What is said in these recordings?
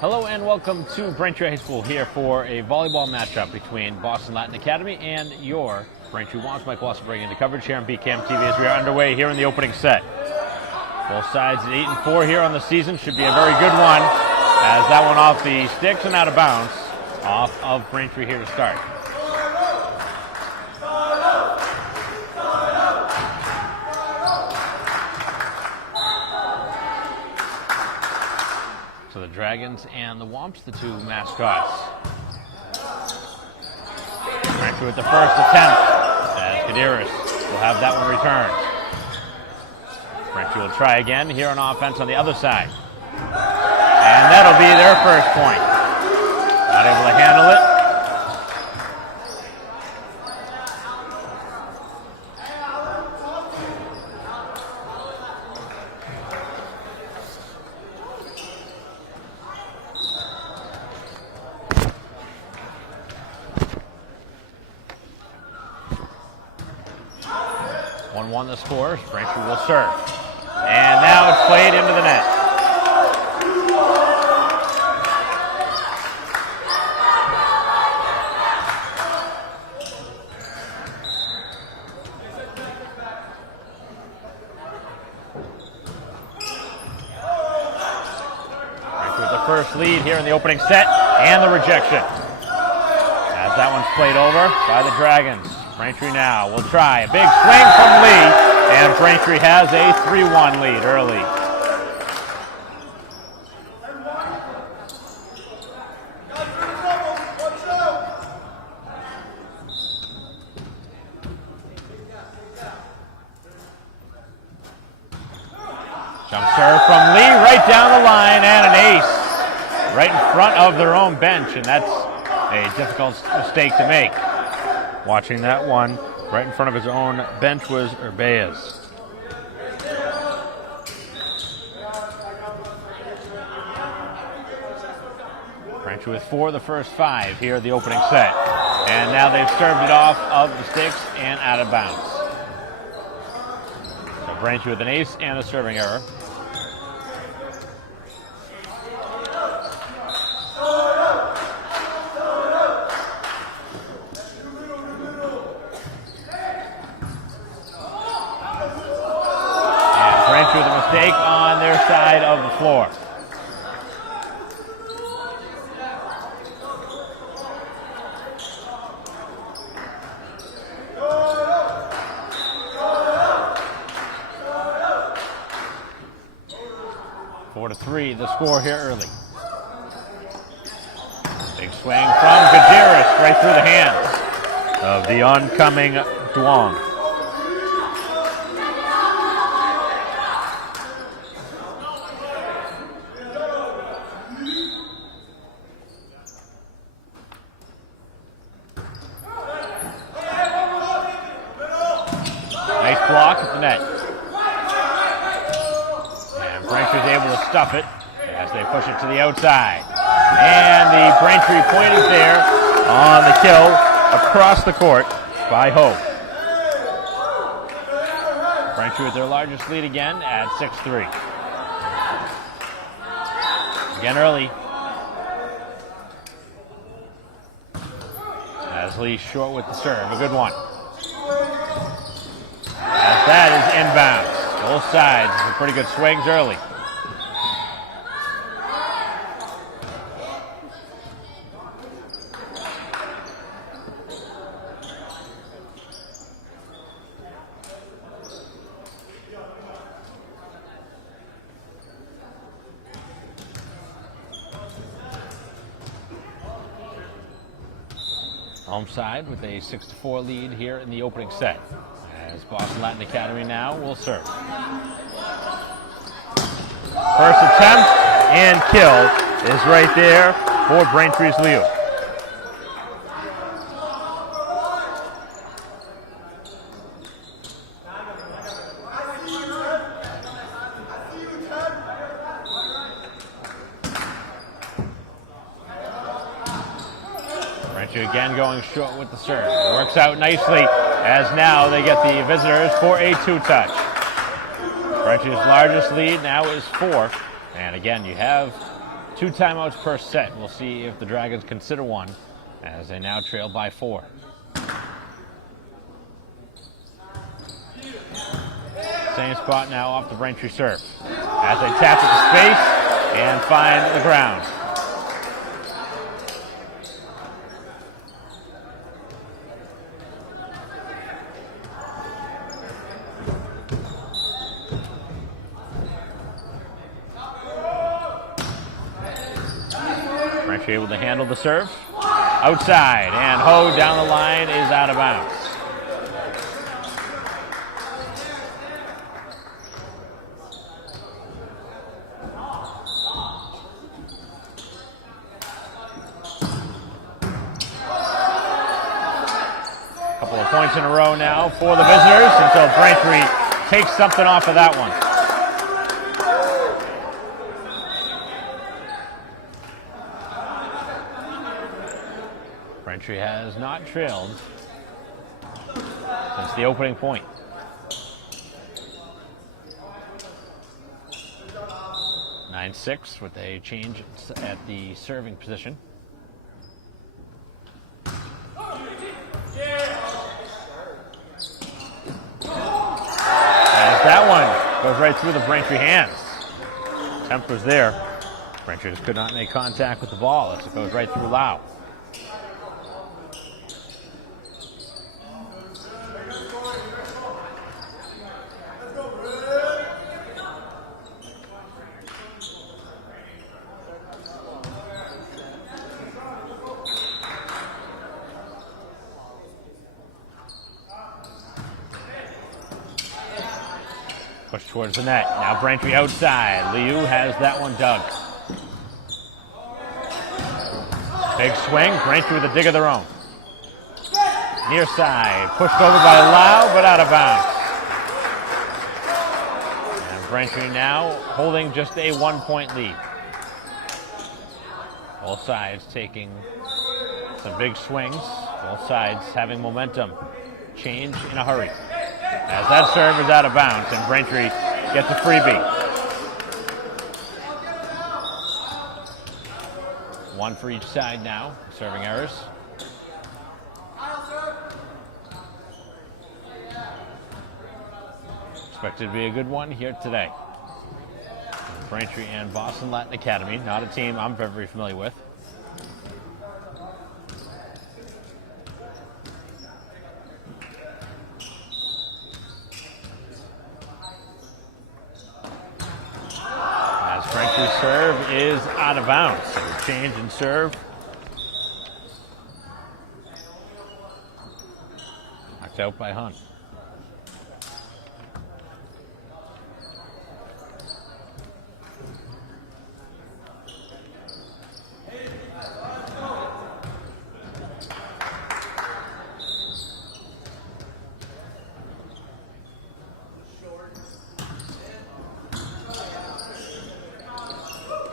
Hello and welcome to Braintree High School here for a volleyball matchup between Boston Latin Academy and your Braintree Wands. Mike Wallace bringing the coverage here on BCAM TV as we are underway here in the opening set. Both sides at 8-4 here on the season. Should be a very good one as that one off the sticks and out of bounds off of Braintree here to start. So the Dragons and the Womps, the two mascots. Braintree with the first attempt as Kadiris will have that one returned. Braintree will try again here on offense on the other side. And that'll be their first point. Not able to handle it. 1-1 the score. Braintree will serve. And now it's played into the net. Braintree with the first lead here in the opening set, and the rejection. As that one's played over by the Dragons. Braintree now will try a big swing from Lee, and Braintree has a 3-1 lead early. Jump serve from Lee right down the line, and an ace right in front of their own bench, and that's a difficult mistake to make. Watching that one right in front of his own bench was Urbeas. Braintree with 4 of the first 5 here at the opening set. And now they've served it off of the sticks and out of bounds. So Braintree with an ace and a serving error. With a mistake on their side of the floor. Four to 3, the score here early. Big swing from Kadiris right through the hands of the oncoming Duong. Nice block at the net. And Braintree's able to stuff it as they push it to the outside. And the Braintree point is there on the kill across the court by Hope. Braintree with their largest lead again at 6-3. Again early. As Lee short with the serve. A good one. As that is inbounds. Both sides, some pretty good swings early. Home side with a 6-4 lead here in the opening set. As Boston Latin Academy now will serve. First attempt and kill is right there for Braintree's Liu. Braintree again going short with the serve. It works out nicely as now they get the visitors for a 2-touch. Braintree's largest lead now is 4. And again, you have 2 timeouts per set. We'll see if the Dragons consider one as they now trail by 4. Same spot now off the Braintree serve as they tap it to space and find the ground. Braintree able to handle the serve. Outside, and Ho down the line is out of bounds. Couple of points in a row now for the visitors until Braintree takes something off of that one. Braintree has not trailed since the opening point. (9-6) with a change at the serving position. As that one goes right through the Braintree hands. Attempt was there. Braintree just could not make contact with the ball as it goes right through Lau. Push towards the net. Now Braintree outside. Liu has that one dug. Big swing. Braintree with a dig of their own. Near side. Pushed over by Lau, but out of bounds. And Braintree now holding just a 1-point lead. Both sides taking some big swings. Both sides having momentum. Change in a hurry. As that serve is out of bounds, and Braintree gets a freebie. 1 for each side now, serving errors. Expected to be a good one here today. Braintree and Boston Latin Academy, not a team I'm very familiar with. Braintree's serve is out of bounds. So change in serve. Knocked out by Hunt.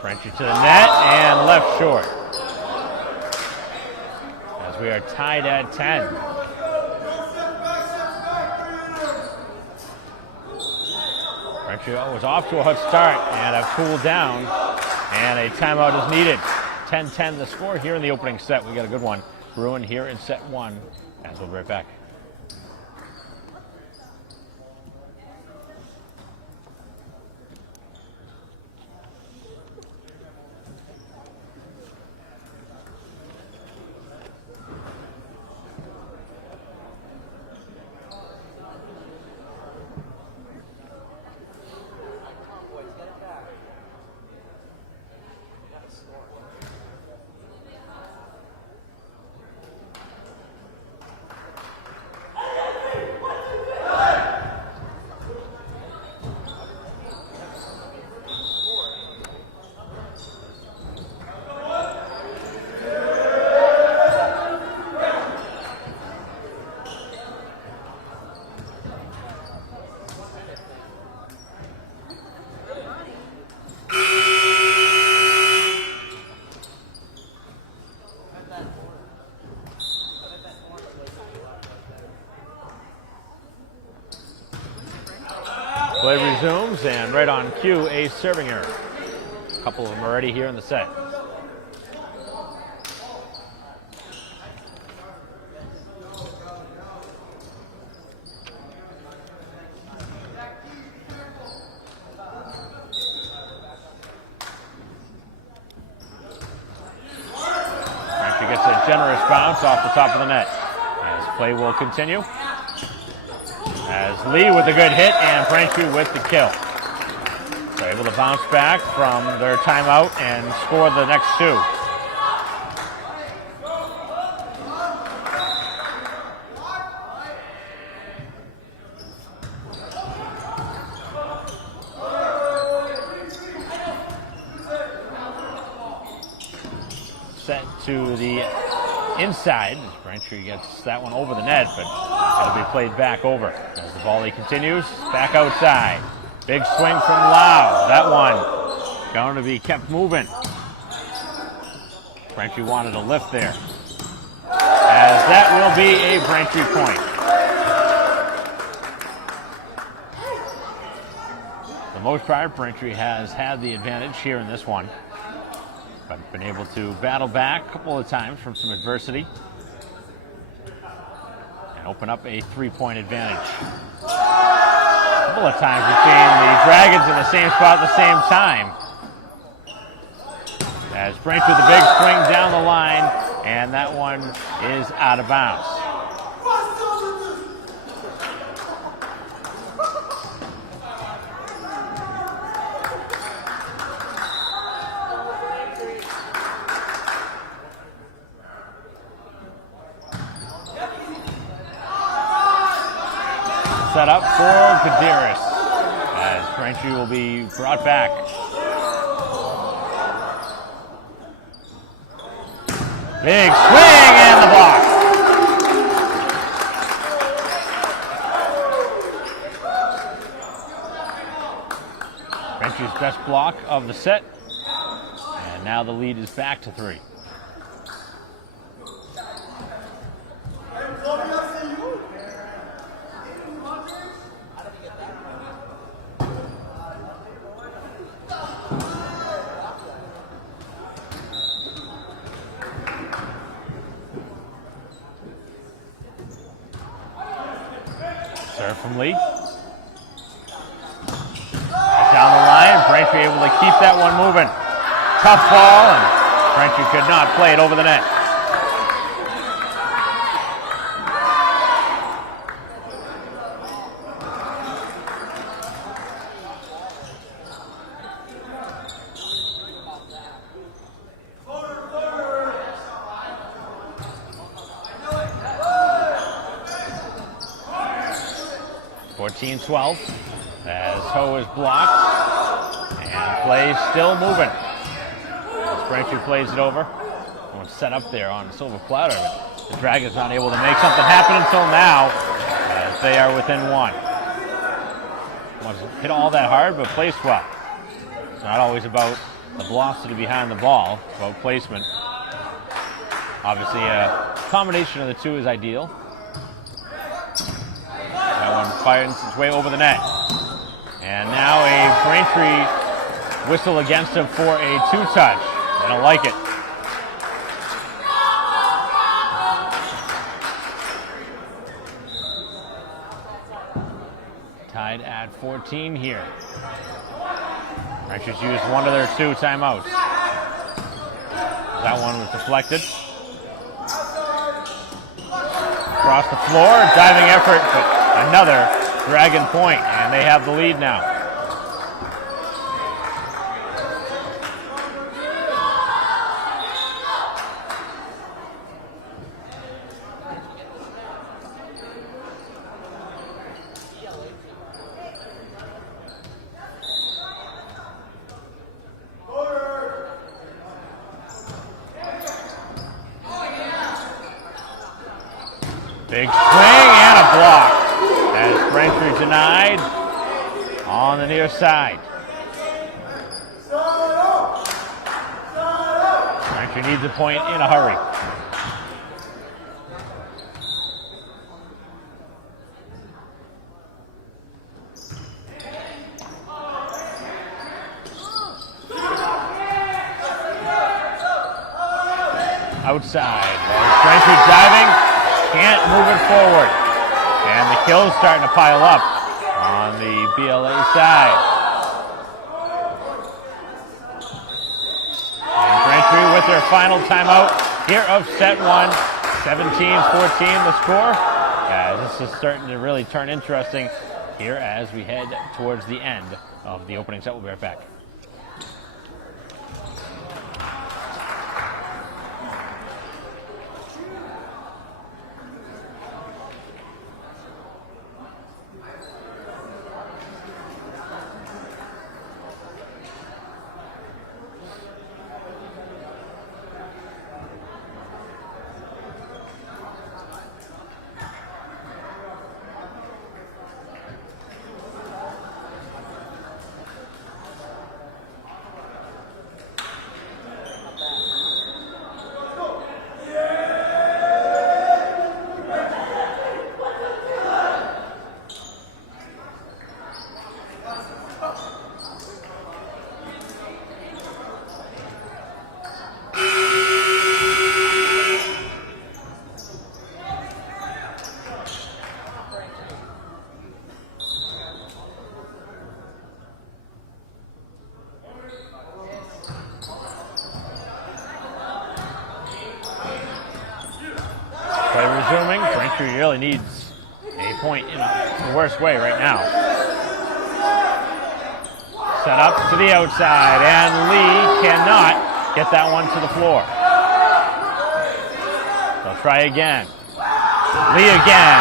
Braintree to the net and left short. As we are tied at 10. Braintree was off to a hot start and have cooled down, and a timeout is needed. 10-10 the score here in the opening set. We got a good one brewing here in set 1, as we'll be right back. Play resumes, and right on cue, a serving error. couple of them already here in the set. Braintree gets a generous bounce off the top of the net. As play will continue. As Lee with a good hit and Braintree with the kill. They're able to bounce back from their timeout and score the next two. Set to the inside. Braintree gets that one over the net, but it'll be played back over. As the volley continues, back outside. Big swing from Lau. That one going to be kept moving. Braintree wanted a lift there. As that will be a Braintree point. For the most part, Braintree has had the advantage here in this one, but been able to battle back a couple of times from some adversity and open up a 3-point advantage. A couple of times we've seen the Dragons in the same spot at the same time. As Braintree with the big swing down the line, and that one is out of bounds. Set up for Gutierrez as Braintree will be brought back. Big swing and the block. Braintree's best block of the set, and now the lead is back to 3. Serve from Lee. Down the line, Braintree able to keep that one moving. Tough ball, and Braintree could not play it over the net. Fourteen 12 as Ho is blocked and play still moving. As Braintree plays it over. One set up there on silver platter, but the Dragons not able to make something happen until now as they are within 1. Wasn't hit all that hard, but placed well. It's not always about the velocity behind the ball, it's about placement. Obviously, a combination of the two is ideal. That one finds its way over the net. And now a Braintree whistle against him for a 2-touch. I don't like it. Tied at 14 here. Braintree's used one of their 2 timeouts. That one was deflected. Across the floor, diving effort, but another Dragon point, and they have the lead now. Big swing and a block as Braintree denied on the near side. Braintree needs a point in a hurry. outside. Braintree diving, can't move it forward. And the kills starting to pile up on the BLA side. And Braintree with their final timeout here of set one, 17-14 the score. This is starting to really turn interesting here as we head towards the end of the opening set. We'll be right back. Resuming, Braintree really needs a point in the worst way right now. Set up to the outside, and Lee cannot get that one to the floor. They'll try again. Lee again.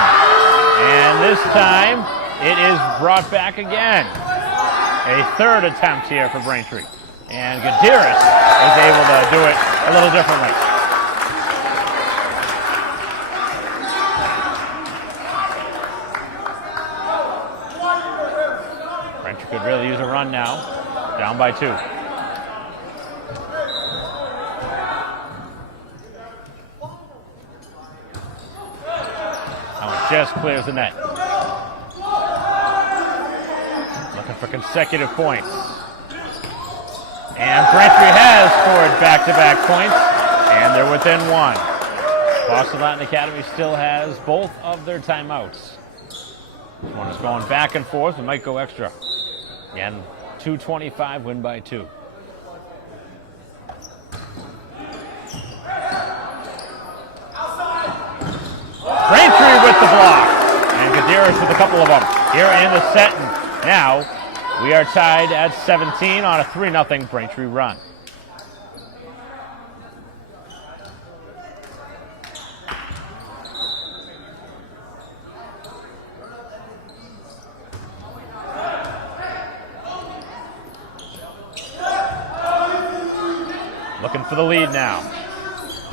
And this time, it is brought back again. A third attempt here for Braintree. And Gutierrez is able to do it a little differently. Could really use a run now. Down by 2. Now it just clears the net. Looking for consecutive points. And Braintree has scored back-to-back points, and they're within 1. Boston Latin Academy still has both of their timeouts. This one is going back and forth. It might go extra. Again, 2:25, win by 2. Braintree with the block. And Gutierrez with a couple of them here in the set. And now we are tied at 17 on a 3-0 Braintree run. Looking for the lead now.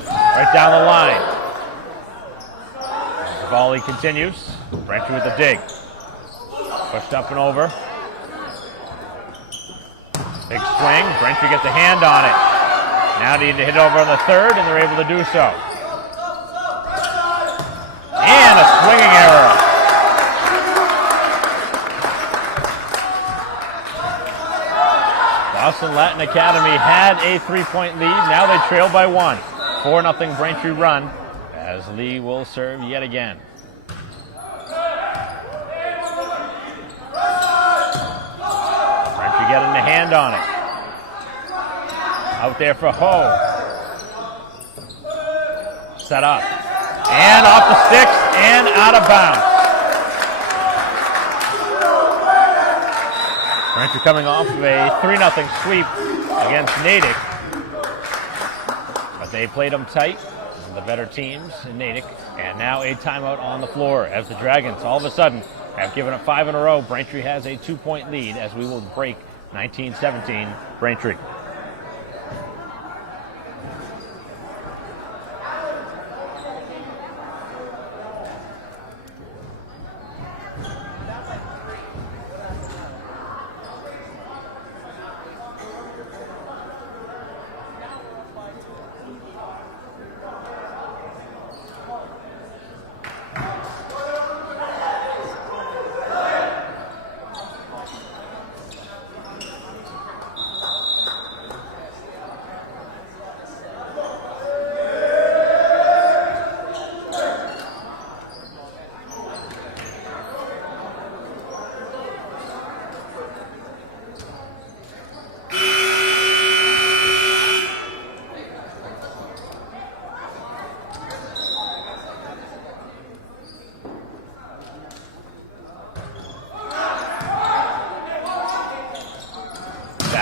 Right down the line. The volley continues. Braintree with the dig. Pushed up and over. Big swing. Braintree gets a hand on it. Now need to hit over on the third, and they're able to do so. And a swinging error. Boston Latin Academy had a 3-point lead. Now they trail by 1. 4-0 Braintree run as Lee will serve yet again. Braintree getting a hand on it. Out there for Ho. Set up. And off the sticks and out of bounds. Braintree coming off of a 3-0 sweep against Natick. But they played them tight, the better teams in Natick. And now a timeout on the floor as the Dragons all of a sudden have given up 5 in a row. Braintree has a 2-point lead as we will break 19-17 Braintree.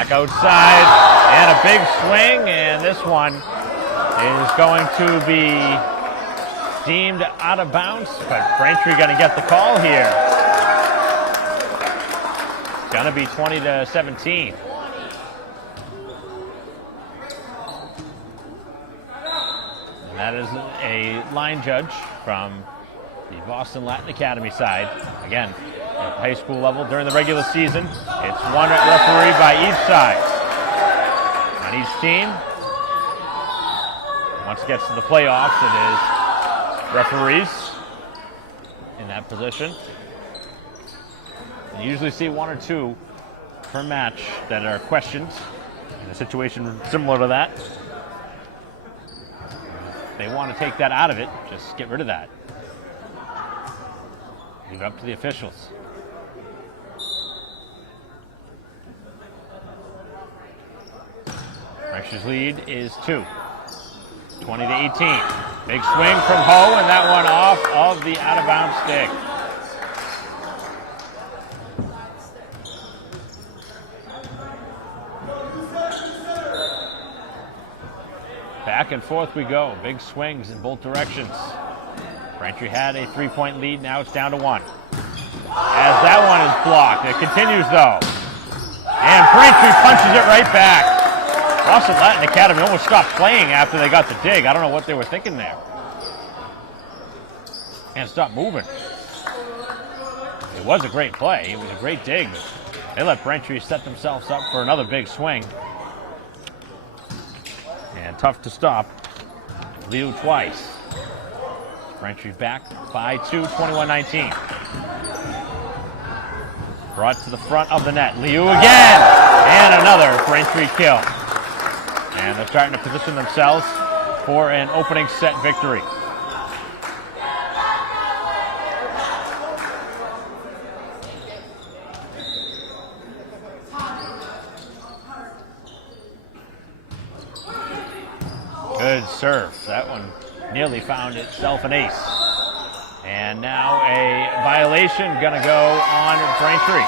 Back outside, and a big swing, and this one is going to be deemed out of bounds, but Braintree going to get the call here. It's going to be 20-17. And that is a line judge from the Boston Latin Academy side. Again, at the high school level during the regular season, it's one referee by each side. On each team, once it gets to the playoffs, it is referees in that position. You usually see one or two per match that are questions in a situation similar to that. If they want to take that out of it, just get rid of that. Leave it up to the officials. Brentree's lead is 2. 20-18. Big swing from Ho, and that one off of the out-of-bounds stick. Back and forth we go. Big swings in both directions. Braintree had a 3-point lead. Now it's down to 1. As that one is blocked. It continues, though. And Braintree punches it right back. Boston Latin Academy almost stopped playing after they got the dig. I don't know what they were thinking there. And stopped moving. It was a great play. It was a great dig. They let Braintree set themselves up for another big swing. And tough to stop. Liu twice. Braintree back by 2, 21-19. Brought to the front of the net. Liu again! And another Braintree kill. And they're starting to position themselves for an opening set victory. Good serve. That one nearly found itself an ace. And now a violation going to go on Braintree.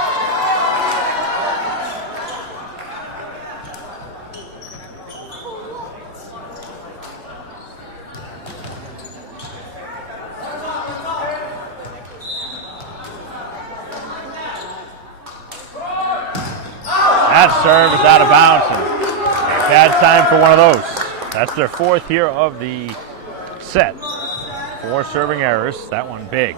That serve is out of bounds. And a bad time for one of those. That's their 4th here of the set. 4 serving errors. That one big.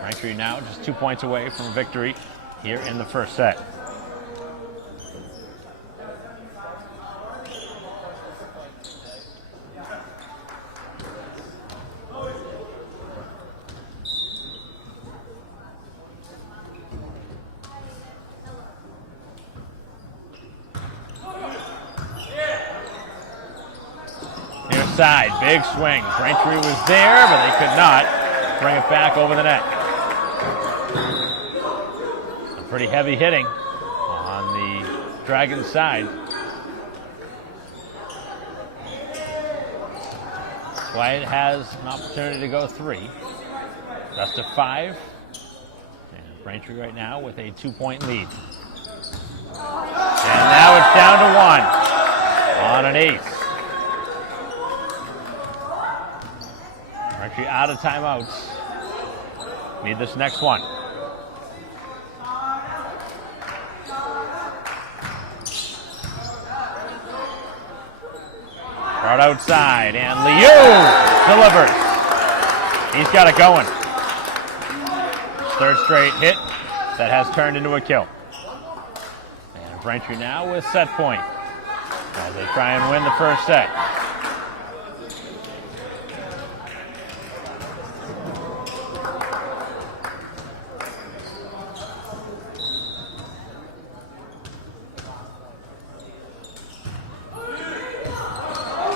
Braintree now just 2 points away from victory here in the first set. Side, big swing. Braintree was there, but they could not bring it back over the net. Some pretty heavy hitting on the Dragons side. Wyatt has an opportunity to go 3. Best of 5. And Braintree right now with a 2-point lead. And now it's down to 1 on an ace. Braintree out of timeouts. Need this next one. Brought outside, and Liu delivers. He's got it going. 3rd straight hit that has turned into a kill. And Braintree now with set point as they try and win the first set.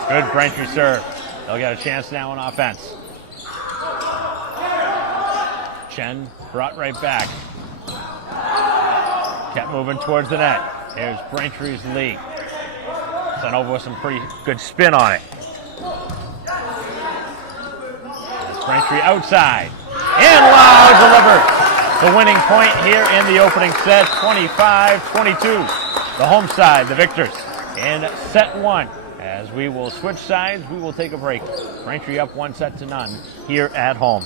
Good Braintree serve. They'll get a chance now on offense. Chen brought right back. Kept moving towards the net. Here's Braintree's lead. Sent over with some pretty good spin on it. There's Braintree outside. And Lau delivers the winning point here in the opening set, 25-22. the home side, the victors, in set one. As we will switch sides, we will take a break. Braintree up 1-0 here at home.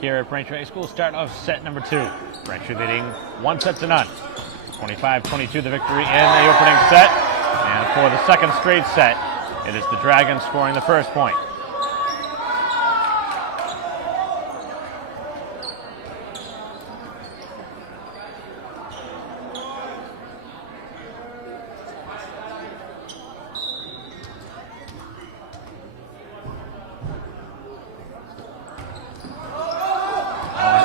Here at Braintree High School, start of set number two. Braintree leading 1-0. 25-22 the victory in the opening set. And for the second straight set, it is the Dragons scoring the first point.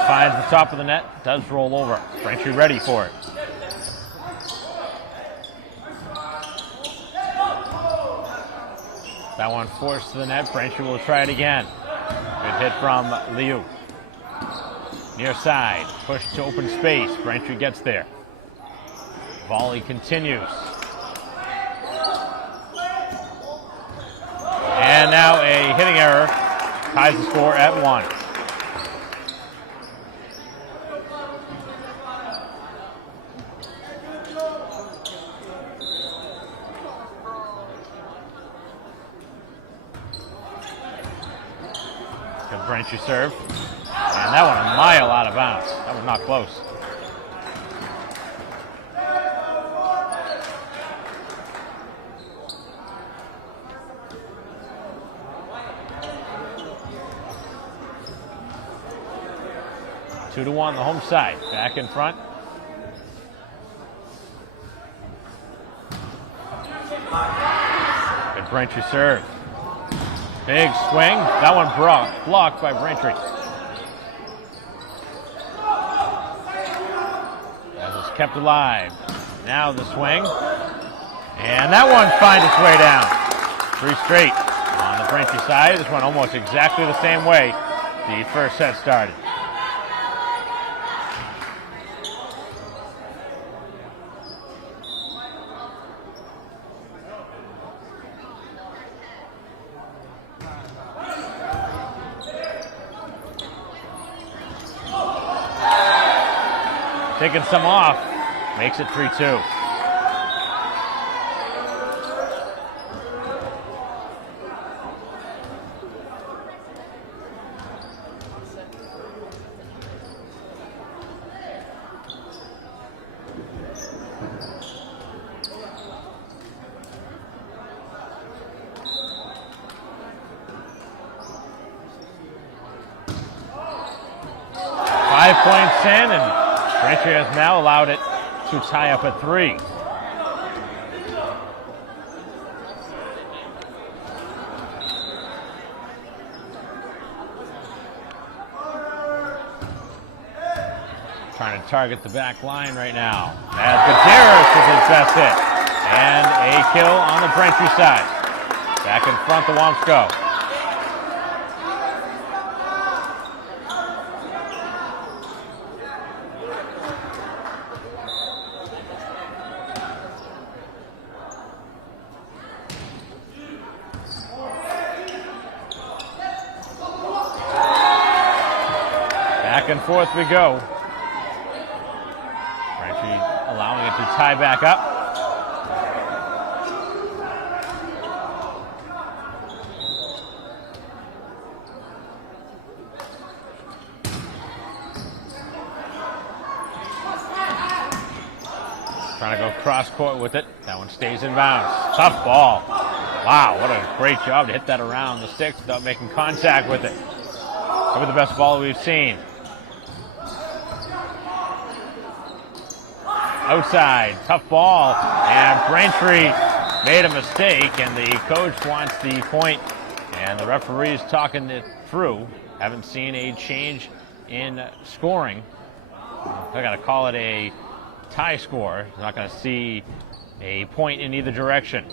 Finds the top of the net, does roll over. Braintree ready for it. That one forced to the net. Braintree will try it again. Good hit from Liu. Near side, push to open space. Braintree gets there. Volley continues. And now a hitting error ties the score at 1. Good Braintree serve. And that one a mile out of bounds. That was not close. Two to 1, the home side. Back in front. Good Braintree serve. Big swing. That one blocked by Braintree. That was kept alive. Now the swing. And that one finds its way down. 3 straight on the Braintree side. This one almost exactly the same way the first set started. Taking some off, makes it 3-2. Points in, and Braintree has now allowed it to tie up at 3. Trying to target the back line right now. As Gutierrez with his best hit. And a kill on the Braintree side. Back in front, the Womps go. Back and forth we go. Braintree allowing it to tie back up. Trying to go cross court with it. That one stays in bounds. Tough ball. Wow, what a great job to hit that around the sticks without making contact with it. Probably the best ball we've seen. Outside, tough ball, and Braintree made a mistake, and the coach wants the point, and the referee's talking it through. Haven't seen a change in scoring. I got to call it a tie score. Not going to see a point in either direction.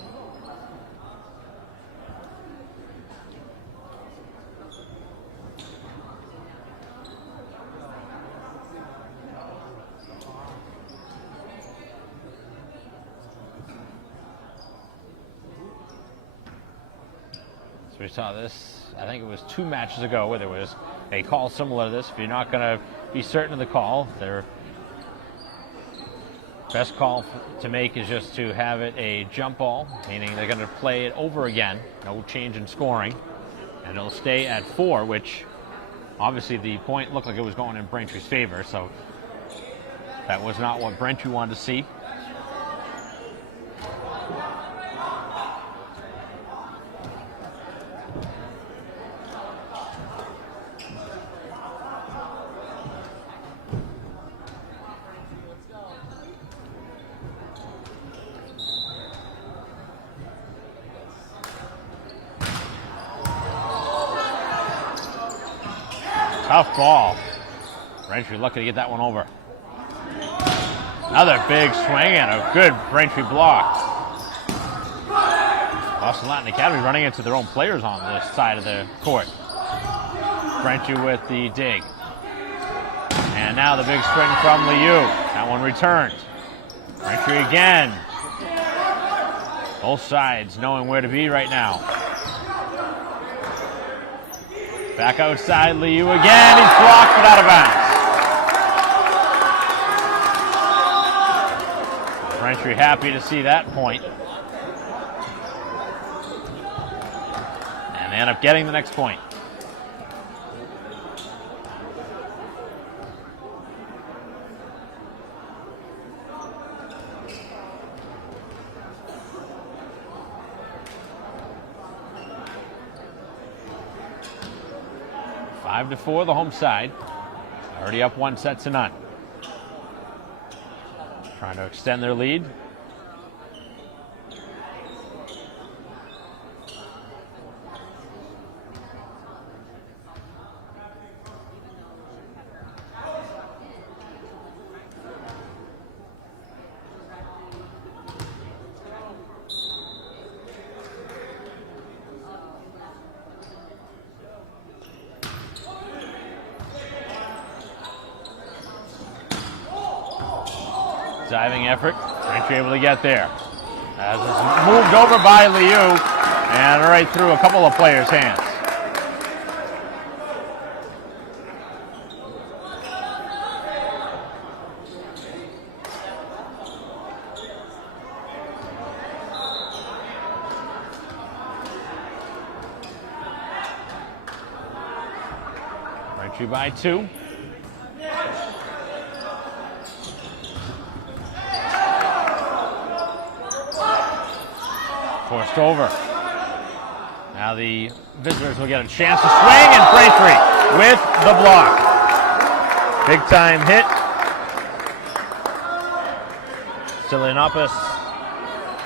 We saw this, I think it was 2 matches ago, where there was a call similar to this. If you're not going to be certain of the call, their best call to make is just to have it a jump ball, meaning they're going to play it over again, no change in scoring, and it'll stay at 4, which obviously the point looked like it was going in Braintree's favor, so that was not what Braintree wanted to see. Tough ball. Braintree lucky to get that one over. Another big swing and a good Braintree block. Boston Latin Academy running into their own players on this side of the court. Braintree with the dig. And now the big swing from Liu. That one returned. Braintree again. Both sides knowing where to be right now. Back outside, Liu again. He's blocked but out of bounds. Braintree happy to see that point. And they end up getting the next point. Five to 4, the home side. Already up 1-0. Trying to extend their lead. Diving effort. Braintree able to get there. As it's moved over by Liu and right through a couple of players' hands. Braintree by 2. Forced over. Now the visitors will get a chance to swing, and Braintree with the block. Big time hit. Stylianopoulos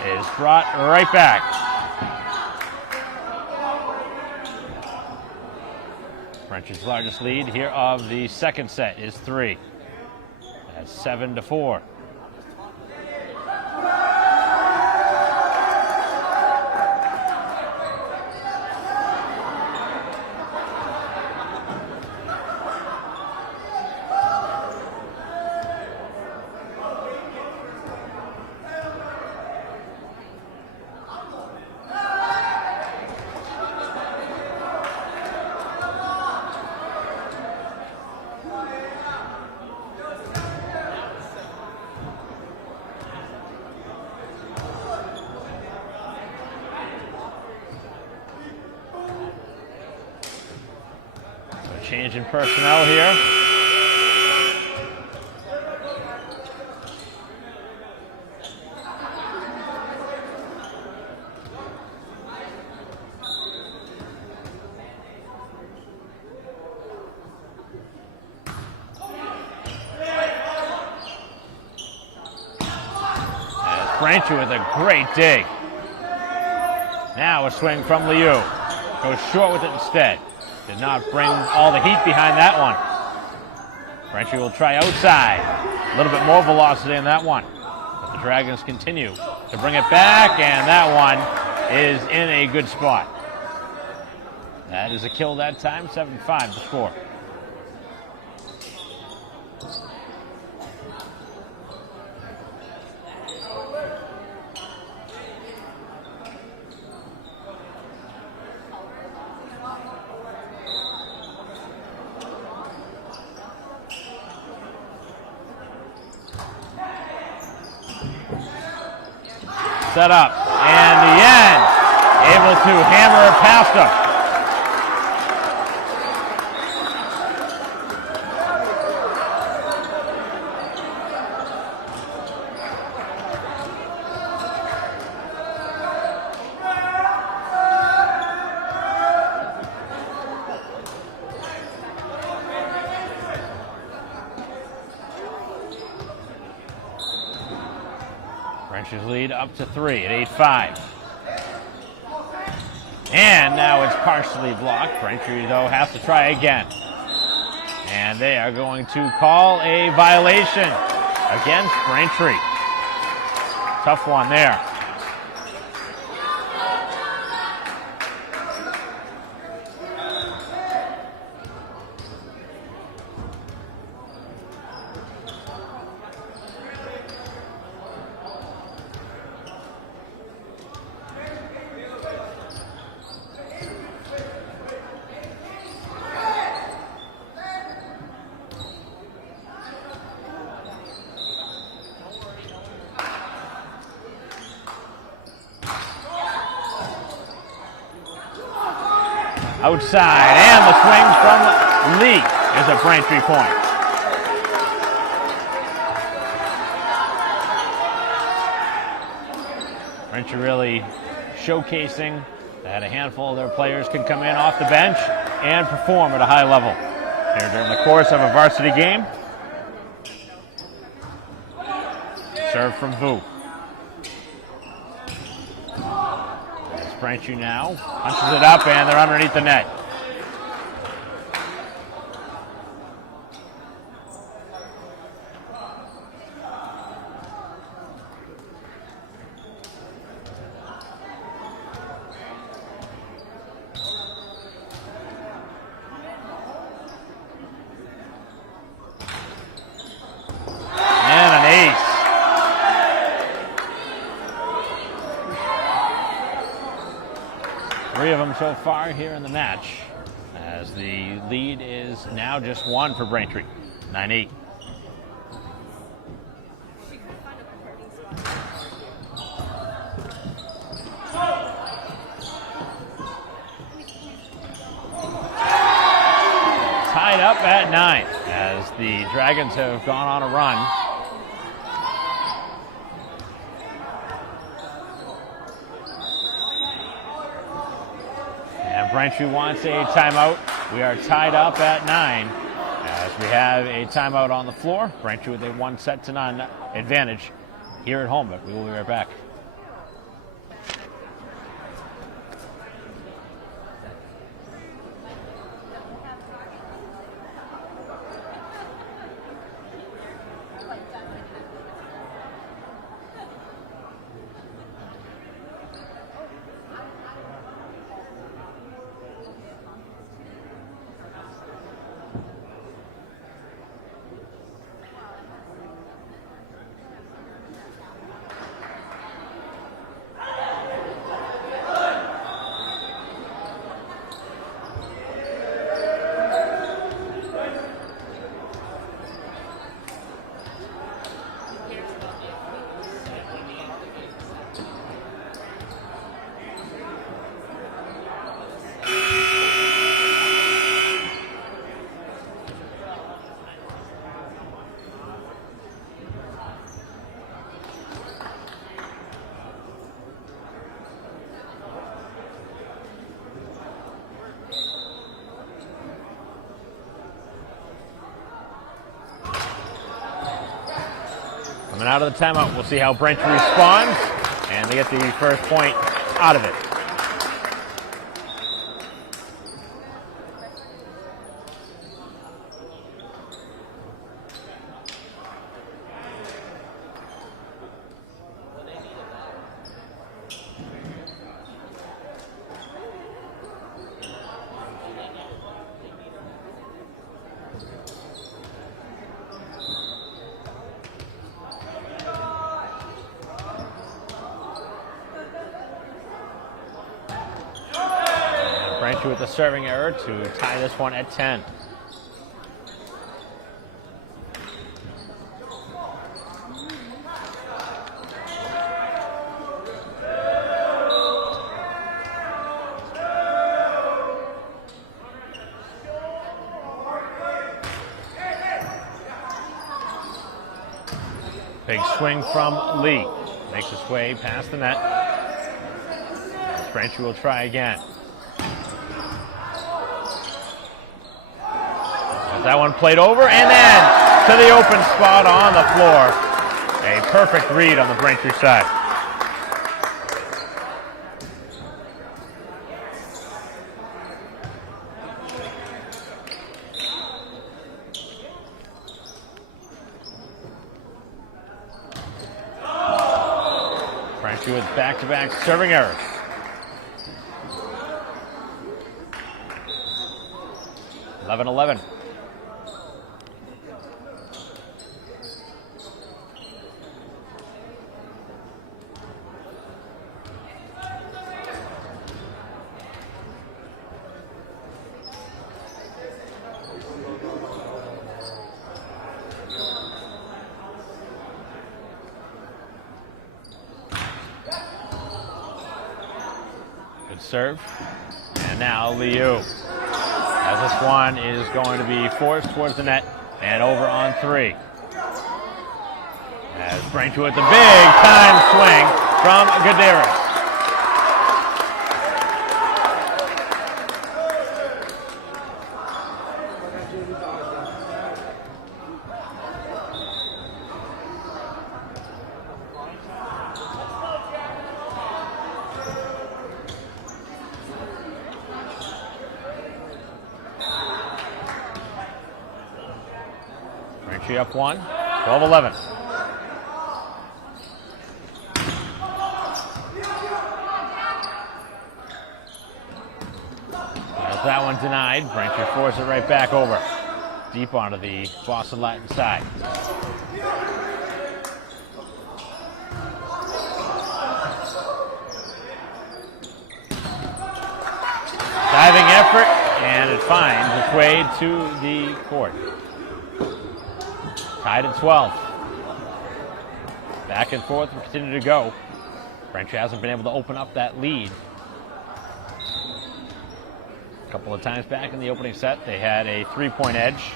is brought right back. Braintree's largest lead here of the second set is 3. That's 7 to 4. Change in personnel here. Braintree with a great dig. Now a swing from Liu. Goes short with it instead. Did not bring all the heat behind that one. Braintree will try outside. A little bit more velocity in that one. But the Dragons continue to bring it back, and that one is in a good spot. That is a kill that time, 7-5 the score. Set up, and the end, able to hammer it past him. Braintree's lead up to 3 at 8-5. And now it's partially blocked. Braintree, though, has to try again. And they are going to call a violation against Braintree. Tough one there. outside, and the swing from Lee is a Braintree point. Braintree really showcasing that a handful of their players can come in off the bench and perform at a high level here during the course of a varsity game. Serve from Vu. Braintree now punches it up, and they're underneath the net. Three of them so far here in the match, as the lead is now just one for Braintree, 9-8. Tied up at 9, as the Dragons have gone on a run. Braintree wants a timeout. We are tied up at 9 as we have a timeout on the floor. Braintree with a 1-0 advantage here at home, but we will be right back. Coming out of the timeout, we'll see how Braintree responds, and they get the first point out of it. Braintree with a serving error to tie this one at 10. Big swing from Lee. Makes his way past the net. Braintree will try again. That one played over, and then to the open spot on the floor. A perfect read on the Braintree side. Braintree with back-to-back serving errors. (11-11). Good serve. And now Liu. As this one is going to be forced towards the net and over on 3. As Braintree with the big time swing from Gadaris. Braintree up 1, 12-11. That one denied. Braintree forced it right back over, deep onto the Boston Latin side. Diving effort, and it finds its way to the court. Tied at 12. Back and forth, we continue to go. Braintree hasn't been able to open up that lead. A couple of times back in the opening set, they had a 3-point edge.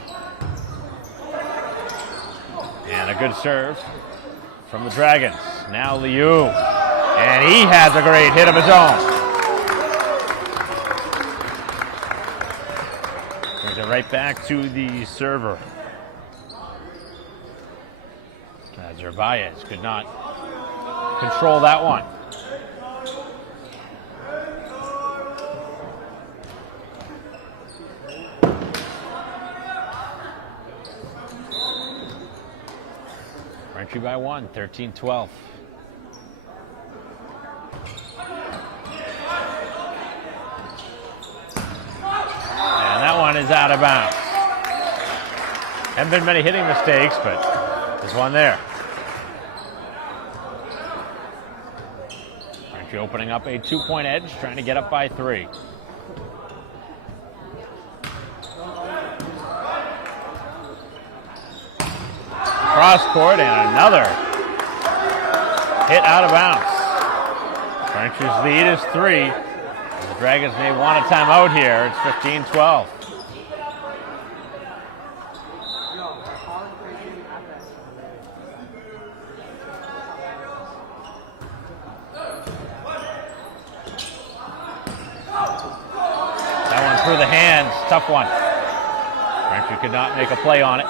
And a good serve from the Dragons. Now Liu. And he has a great hit of his own. Brings it right back to the server. Zerbayez could not control that one. Braintree by 1, 13-12. And that one is out of bounds. Haven't been many hitting mistakes, but there's one there. Braintree opening up a 2-point edge, trying to get up by 3. Cross court and another hit out of bounds. Braintree's lead is 3. The Dragons may want a timeout here. It's 15-12. That one through the hands, tough one. Braintree could not make a play on it.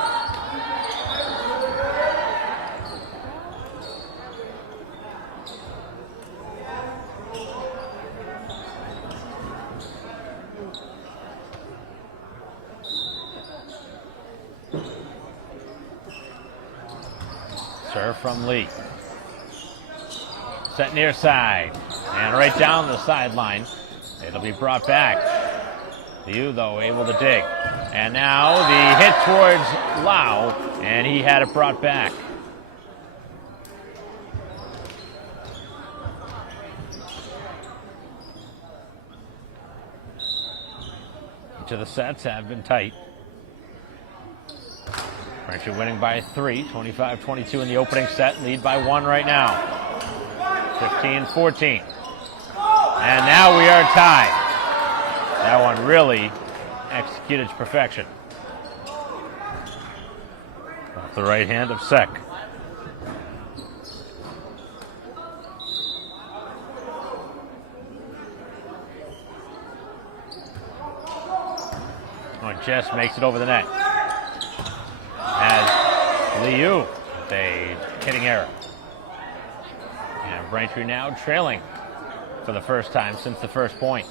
Serve from Lee. Set near side. And right down the sideline. It'll be brought back. Liu, though, able to dig. And now the hit towards Lau. And he had it brought back. Each of the sets have been tight. Braintree winning by 3, 25-22 in the opening set. Lead by 1 right now. 15-14. And now we are tied. That one really executed to perfection. Off the right hand of Sek. Oh, Jess makes it over the net. As Liu with a hitting error. And Braintree now trailing for the first time since the first point.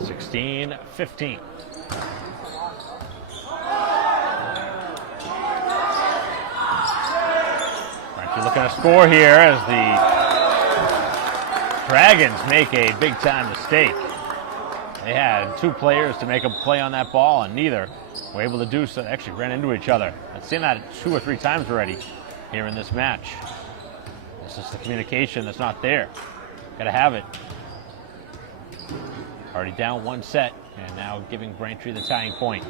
(16-15). Braintree looking to score here as the Dragons make a big-time mistake. They had 2 players to make a play on that ball, and neither were able to do so. They actually ran into each other. I've seen that 2 or 3 times already here in this match. This is the communication that's not there. Gotta have it. Already down 1 set, and now giving Braintree the tying point.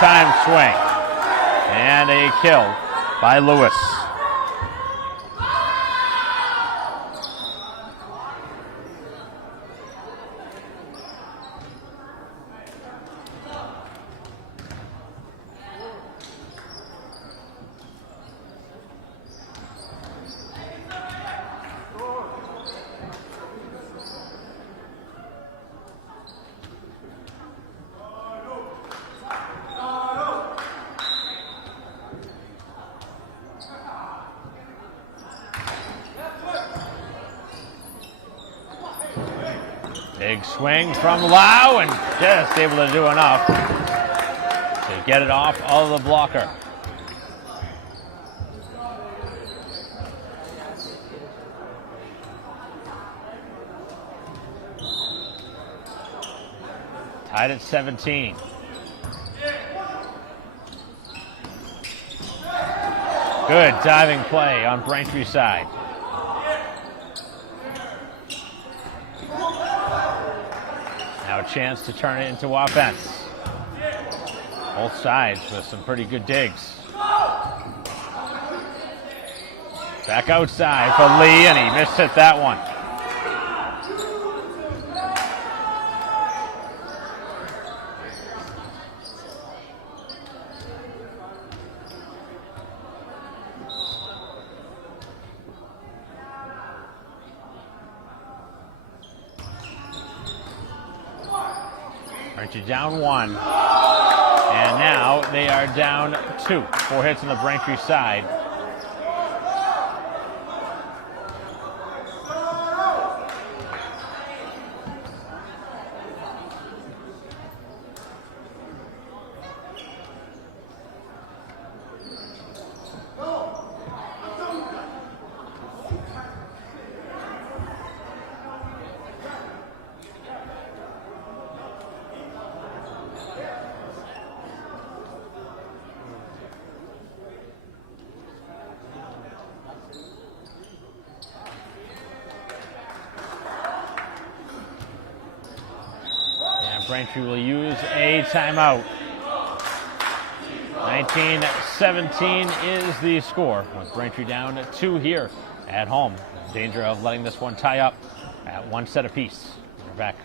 time swing. And a kill by Lewis. Big swing from Lau, and just able to do enough to get it off of the blocker. Tied at 17. Good diving play on Braintree's side. Now a chance to turn it into offense. Both sides with some pretty good digs. Back outside for Lee, and he missed hit that one. Braintree down 1, and now they are down 2. 4 hits on the Braintree side. Braintree will use a timeout. 19-17 is the score, with Braintree down 2 here at home. Danger of letting this one tie up at 1 set apiece. We're back.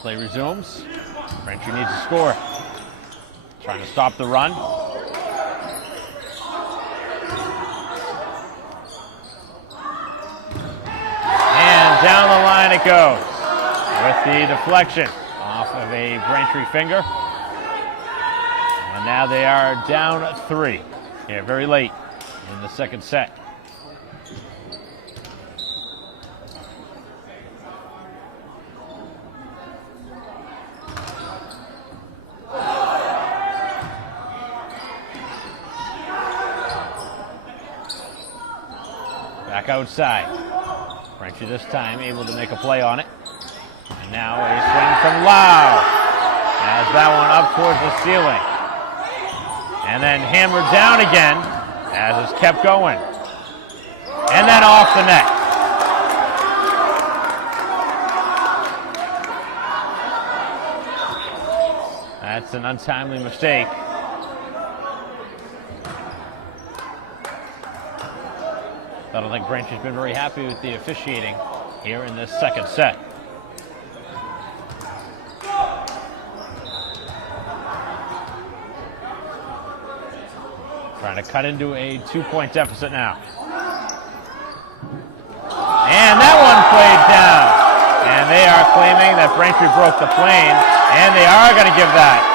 Play resumes. Braintree needs to score. Trying to stop the run. And down the line it goes with the deflection off of a Braintree finger. And now they are down 3 here very late in the second set. Back outside. Braintree this time able to make a play on it. And now a swing from Lau. Has that one up towards the ceiling. And then hammered down again as it's kept going. And then off the net. That's an untimely mistake. I don't think Braintree's been very happy with the officiating here in this second set. Trying to cut into a 2-point deficit now. And that one played down. And they are claiming that Braintree broke the plane, and they are going to give that.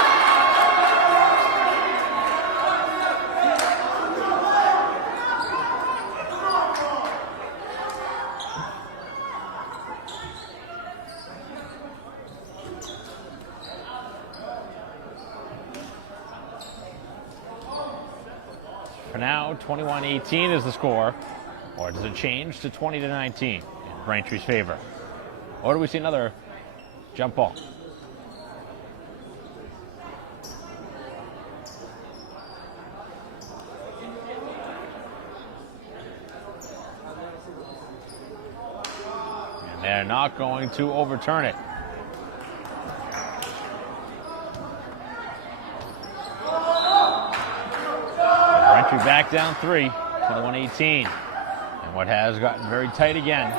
For now, 21-18 is the score. Or does it change to 20-19 in Braintree's favor? Or do we see another jump ball? And they're not going to overturn it. Braintree back down 3, 21-18. And what has gotten very tight again.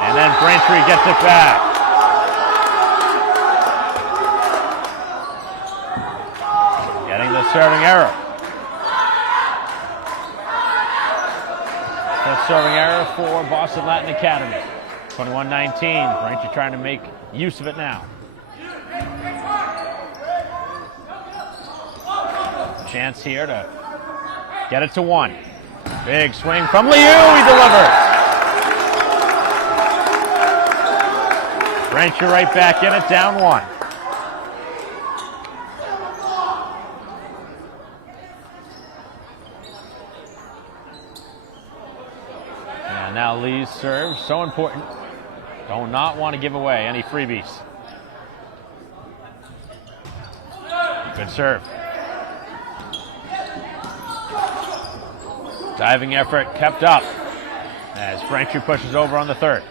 And then Braintree gets it back. Getting the serving error. The serving error for Boston Latin Academy. 21-19. Braintree trying to make use of it now. Chance here to get it to 1. Big swing from Liu. He delivers. Braintree right back in it, down 1. And now Lee's serve, so important. Do not want to give away any freebies. Good serve. Diving effort kept up as Braintree pushes over on the 3rd.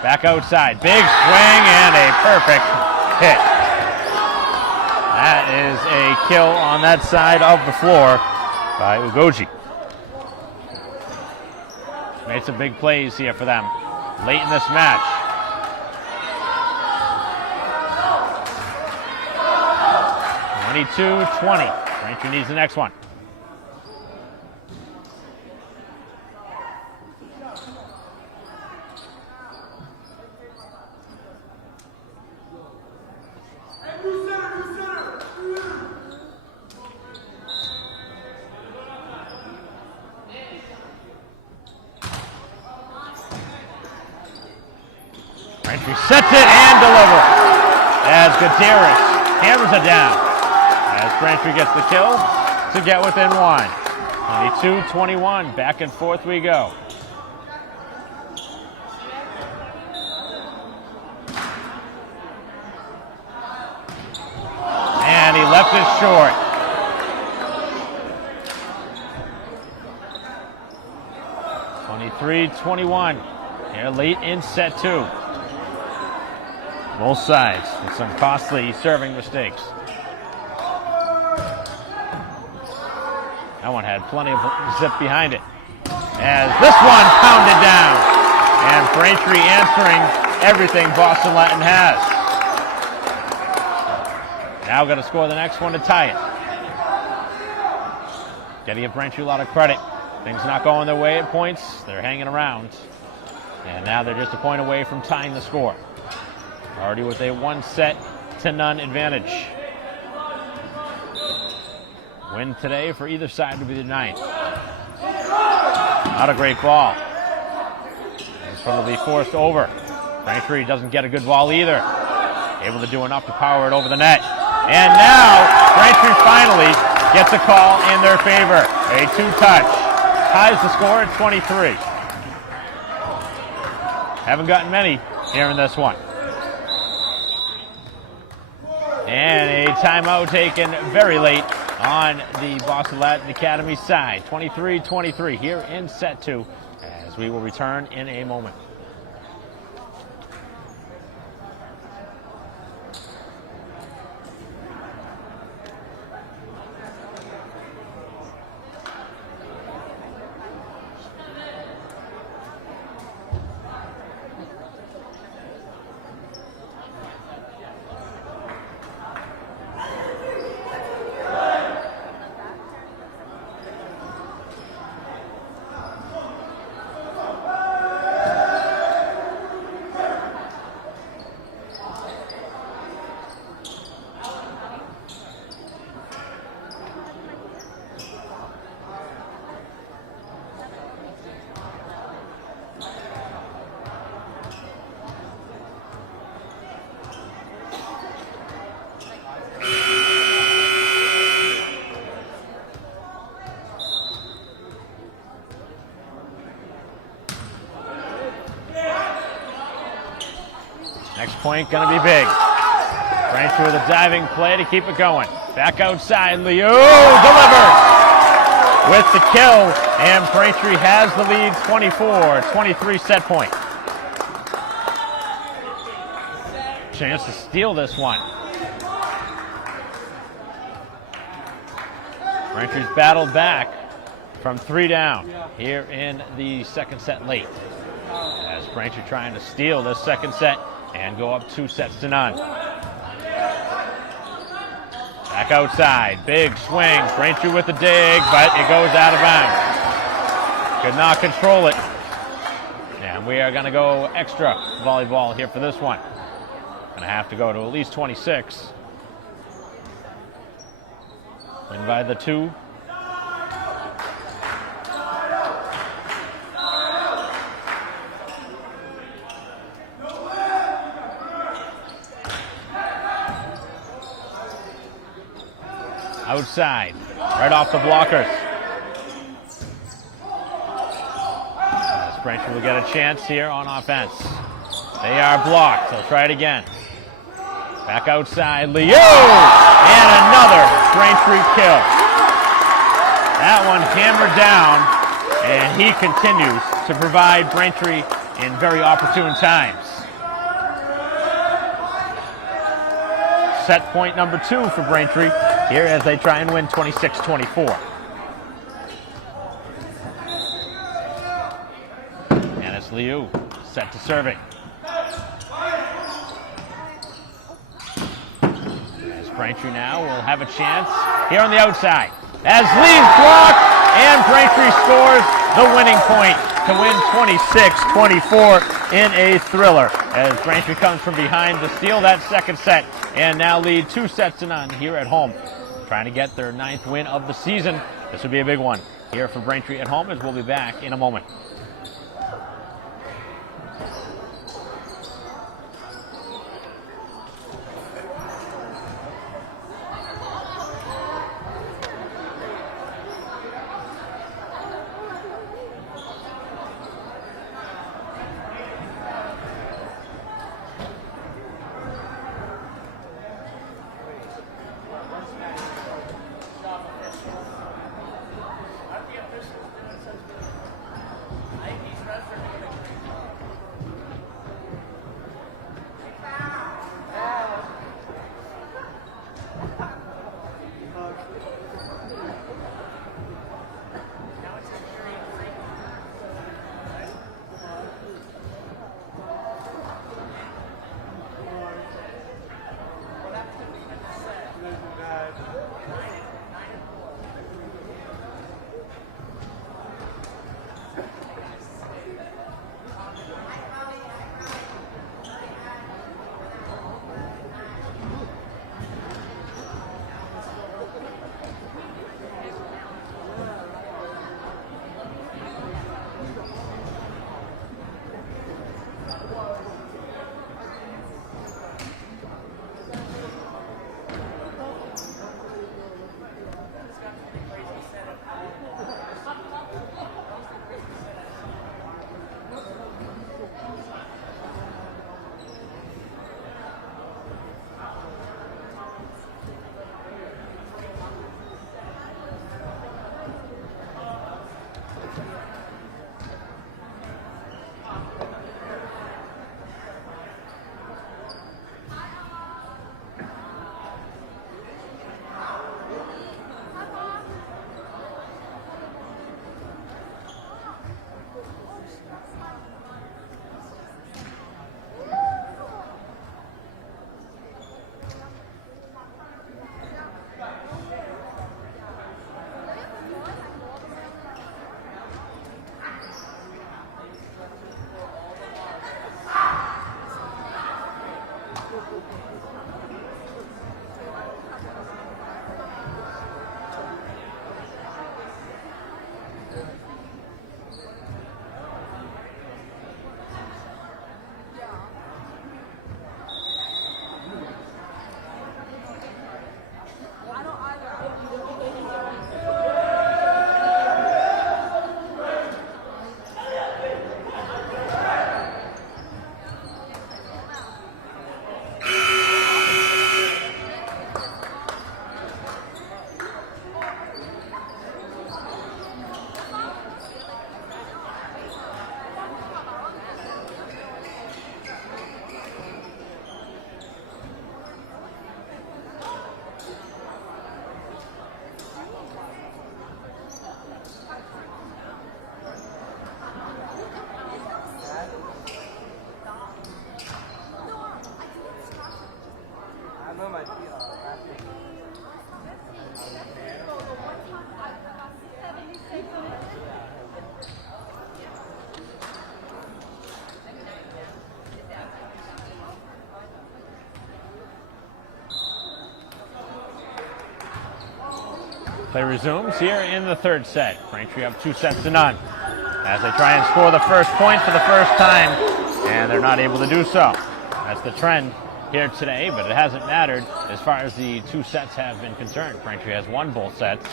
Back outside, big swing and a perfect hit. That is a kill on that side of the floor by Ugoji. Made some big plays here for them late in this match. (22-20). Braintree needs the next one. Braintree sets it and delivers as Gutierrez hammers it down as Braintree gets the kill to get within 1. 22-21, back and forth we go. And he left it short. (23-21). Here late in set 2. Both sides with some costly serving mistakes. That one had plenty of zip behind it. As this one pounded down. And Braintree answering everything Boston Latin has. Now going to score the next one to tie it. Got to give Braintree a lot of credit. Things not going their way at points. They're hanging around. And now they're just a point away from tying the score. Already with a 1-0 advantage. Win today for either side would be the 9th. Not a great ball. This one will be forced over. Braintree doesn't get a good ball either. Able to do enough to power it over the net. And now Braintree finally gets a call in their favor. A 2-touch. Ties the score at 23. Haven't gotten many here in this one. And a timeout taken very late on the Boston Latin Academy side. 23-23 here in set 2 as we will return in a moment. Next point gonna be big. Braintree with a diving play to keep it going. Back outside, Liu delivers with the kill, and Braintree has the lead 24-23 set point. Chance to steal this one. Braintree's battled back from 3 down here in the second set late. As Braintree trying to steal this second set and go up 2-0. Back outside, big swing. Braintree with the dig, but it goes out of bounds. Could not control it. And we are going to go extra volleyball here for this one. Going to have to go to at least 26. Win by the 2. Outside, right off the blockers. As Braintree will get a chance here on offense. They are blocked. They'll try it again. Back outside, Liu! And another Braintree kill. That one hammered down, and he continues to provide Braintree in very opportune times. Set point number 2 for Braintree here as they try and win 26-24. And it's Liu set to serving. As Braintree now will have a chance here on the outside. As Lee's blocked, and Braintree scores the winning point to win 26-24 in a thriller. As Braintree comes from behind to steal that second set and now lead 2-0 here at home. Trying to get their 9th win of the season. This would be a big one here for Braintree at home, as we'll be back in a moment. Play resumes here in the third set. Braintree up 2-0 as they try and score the first point for the first time, and they're not able to do so. That's the trend here today, but it hasn't mattered as far as the 2 sets have been concerned. Braintree has won both sets,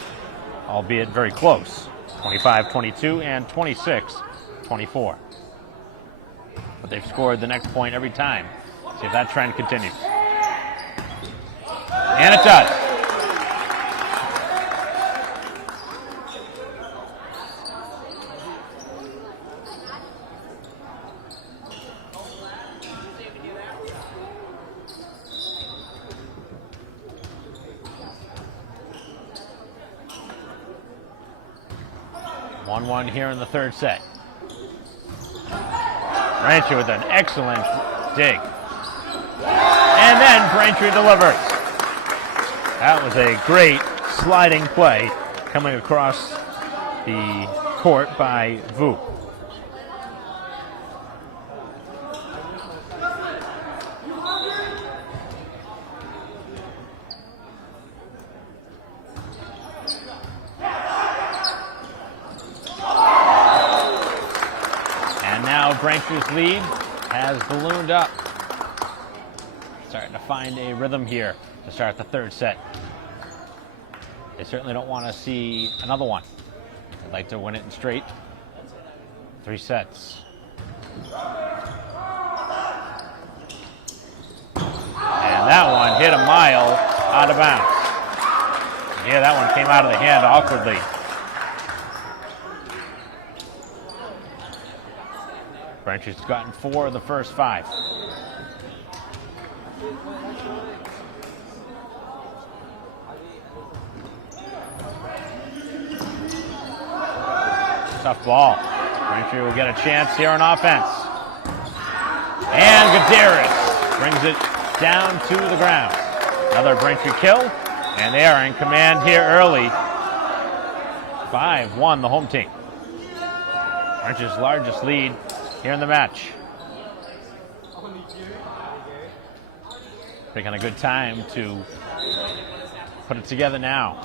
albeit very close, 25-22 and 26-24. But they've scored the next point every time. See if that trend continues. And it does. One here in the third set. Braintree with an excellent dig. And then Braintree delivers. That was a great sliding play coming across the court by Vu. Braintree's lead has ballooned up. Starting to find a rhythm here to start the third set. They certainly don't want to see another one. They'd like to win it in straight 3 sets. And that one hit a mile out of bounds. Yeah, that one came out of the hand awkwardly. Braintree's gotten 4 of the first 5. Tough ball. Braintree will get a chance here on offense. And Gutierrez brings it down to the ground. Another Braintree kill, and they are in command here early. 5-1 the home team. Braintree's largest lead here in the match. Picking a good time to put it together now.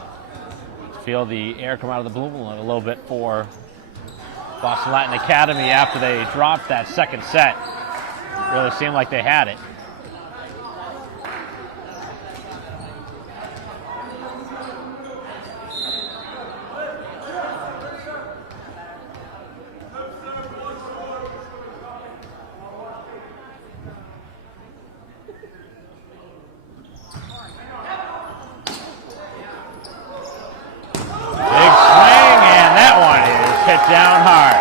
Feel the air come out of the balloon a little bit for Boston Latin Academy after they dropped that second set. Really seemed like they had it. Down hard.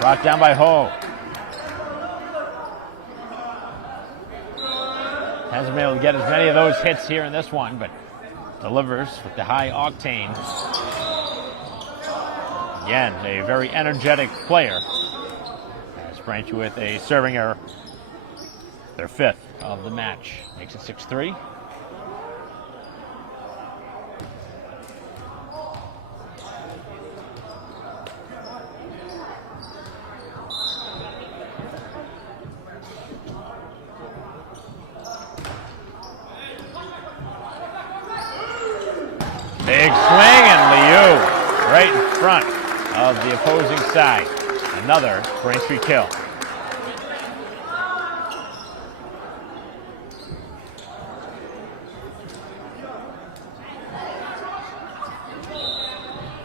Brought down by Ho. Hasn't been able to get as many of those hits here in this one, but delivers with the high octane. Again, a very energetic player. As Braintree with a serving error. Their 5th of the match. Makes it 6-3. Big swing, and Liu right in front of the opposing side. Another Braintree kill.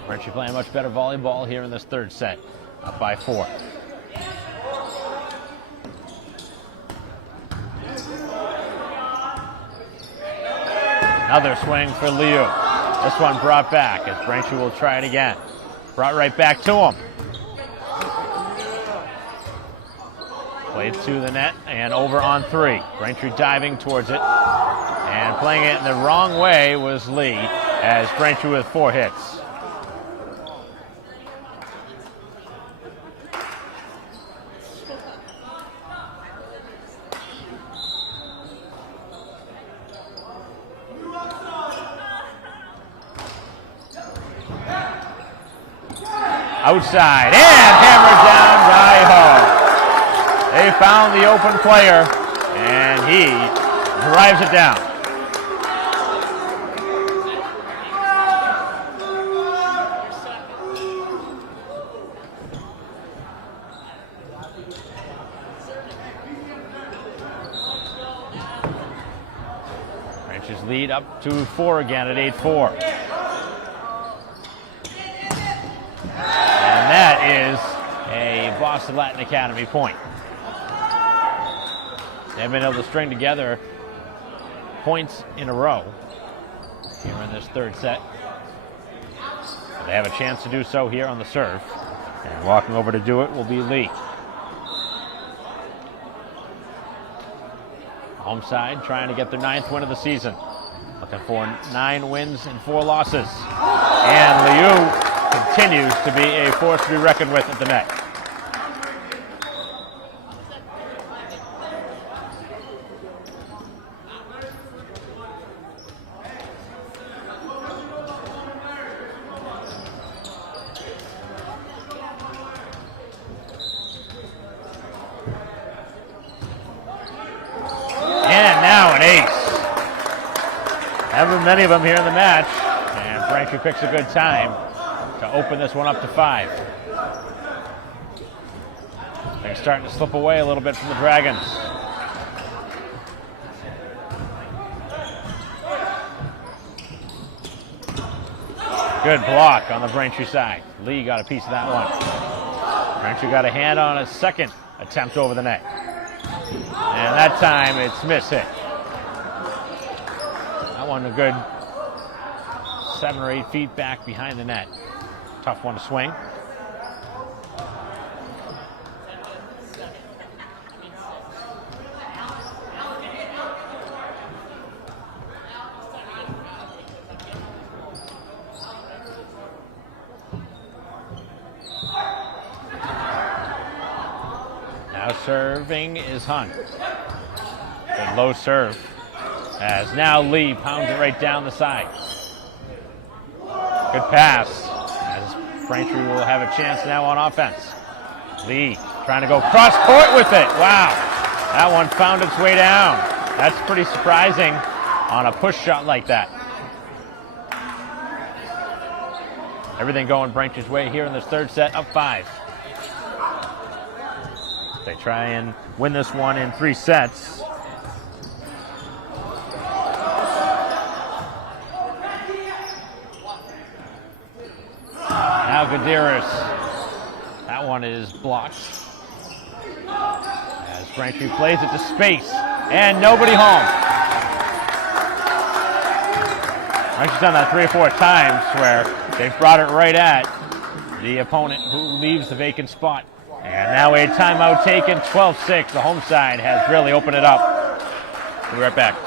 Braintree playing much better volleyball here in this third set, up by 4. Another swing for Liu. This one brought back as Braintree will try it again. Brought right back to him. Played to the net and over on 3. Braintree diving towards it. And playing it in the wrong way was Lee as Braintree with 4 hits. Outside and hammered down by Ho. They found the open player and he drives it down. lead up to 4 again at 8-4. And that is a Boston Latin Academy point. They've been able to string together points in a row here in this third set. They have a chance to do so here on the serve. And walking over to do it will be Lee. Home side trying to get their 9th win of the season. Looking for 9 wins and 4 losses. And Liu continues to be a force to be reckoned with at the net. Many of them here in the match, and Braintree picks a good time to open this one up to 5. They're starting to slip away a little bit from the Dragons. Good block on the Braintree side. Lee got a piece of that one. Braintree got a hand on a second attempt over the net. And that time it's miss hit. One a good 7 or 8 feet back behind the net. Tough one to swing. Now serving is Hunt. Good low serve. As now Lee pounds it right down the side. Good pass. As Braintree will have a chance now on offense. Lee trying to go cross court with it. Wow. That one found its way down. That's pretty surprising on a push shot like that. Everything going Braintree's way here in this third set, up 5. They try and win this one in 3 sets. Now Gutierrez. That one is blocked. As Braintree plays it to space. And nobody home. Braintree's done that 3 or 4 times where they've brought it right at the opponent who leaves the vacant spot. And now a timeout taken, 12-6. The home side has really opened it up. We'll be right back.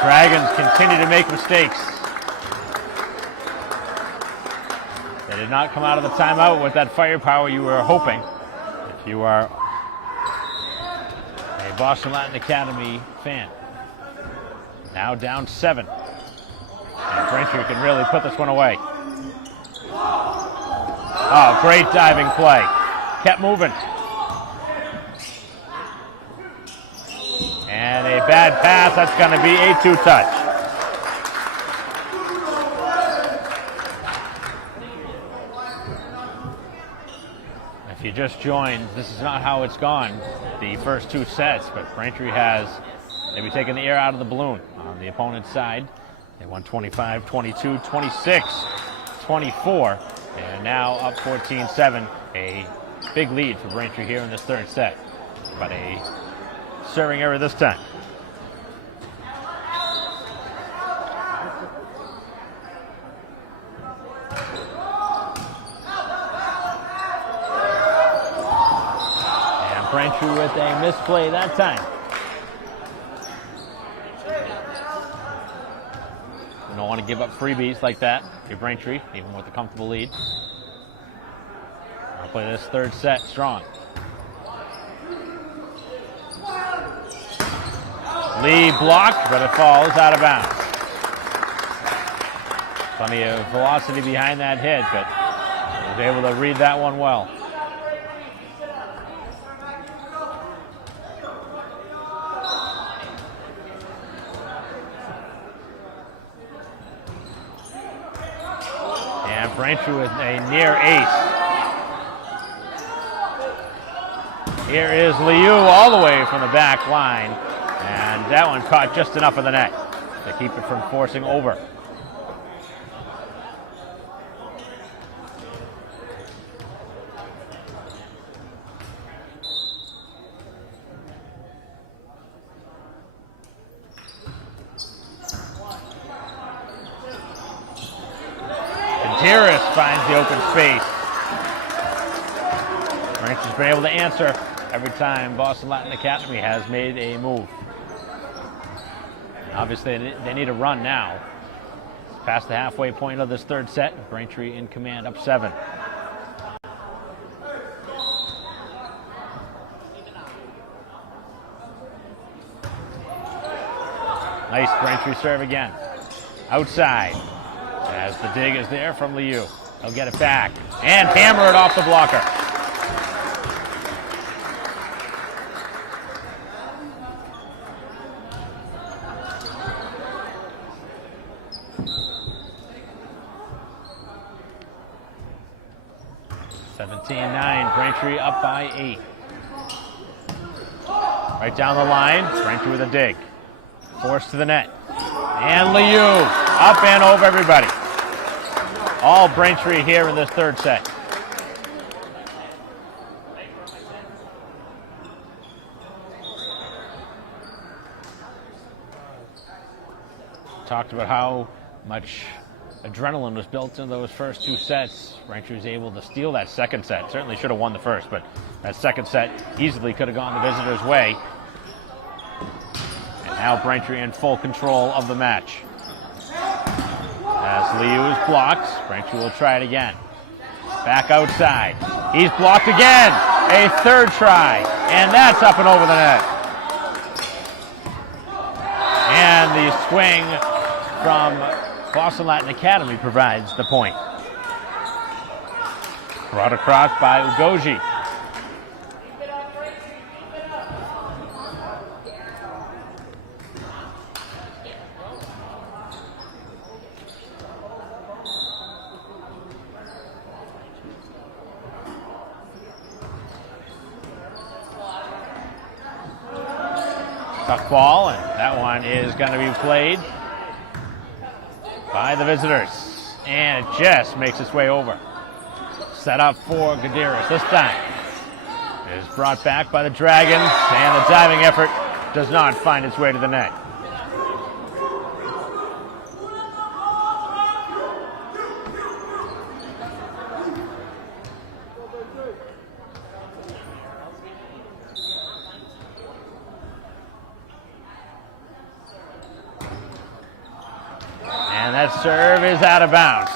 Dragons continue to make mistakes. They did not come out of the timeout with that firepower you were hoping. If you are a Boston Latin Academy fan. Now down 7. And Braintree can really put this one away. Oh, great diving play. Kept moving. And a bad pass, that's going to be a 2-touch. If you just joined, this is not how it's gone the first 2 sets, but Braintree has maybe taken the air out of the balloon on the opponent's side. They won 25, 22, 26, 24, and now up 14-7. A big lead for Braintree here in this third set, but a serving error this time. And Braintree with a misplay that time. You don't want to give up freebies like that to Braintree, even with a comfortable lead. I'll play this third set strong. Lee blocked, but it falls out of bounds. Plenty of velocity behind that hit, but he was able to read that one well. And Braintree with a near ace. Here is Liu all the way from the back line, and that one caught just enough of the net to keep it from forcing over. Gutierrez finds the open space. Braintree's been able to answer every time Boston Latin Academy has made a move. Obviously, they need a run now. Past the halfway point of this third set, Braintree in command, up 7. Nice Braintree serve again. Outside, as the dig is there from Liu. He'll get it back and hammer it off the blocker. Braintree up by 8. Right down the line, Braintree with a dig. Forced to the net. And Liu up and over everybody. All Braintree here in this third set. Talked about how much adrenaline was built in those first 2 sets. Braintree was able to steal that second set. Certainly should have won the first, but that second set easily could have gone the visitors' way. And now Braintree in full control of the match. As Liu is blocked, Braintree will try it again. Back outside. He's blocked again. A third try, and that's up and over the net. And the swing from Boston Latin Academy provides the point. Brought across by Ugoji. Tough ball, and that one is going to be played by the visitors, and it just makes its way over. Set up for Gutierrez this time. It is brought back by the Dragons, and the diving effort does not find its way to the net. And that serve is out of bounds.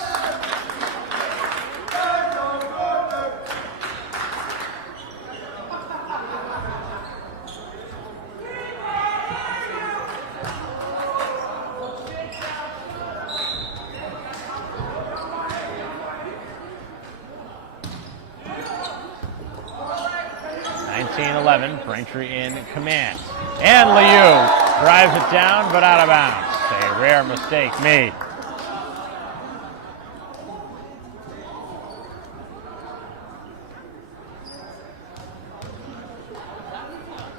Braintree in command. And Liu drives it down, but out of bounds. A rare mistake made.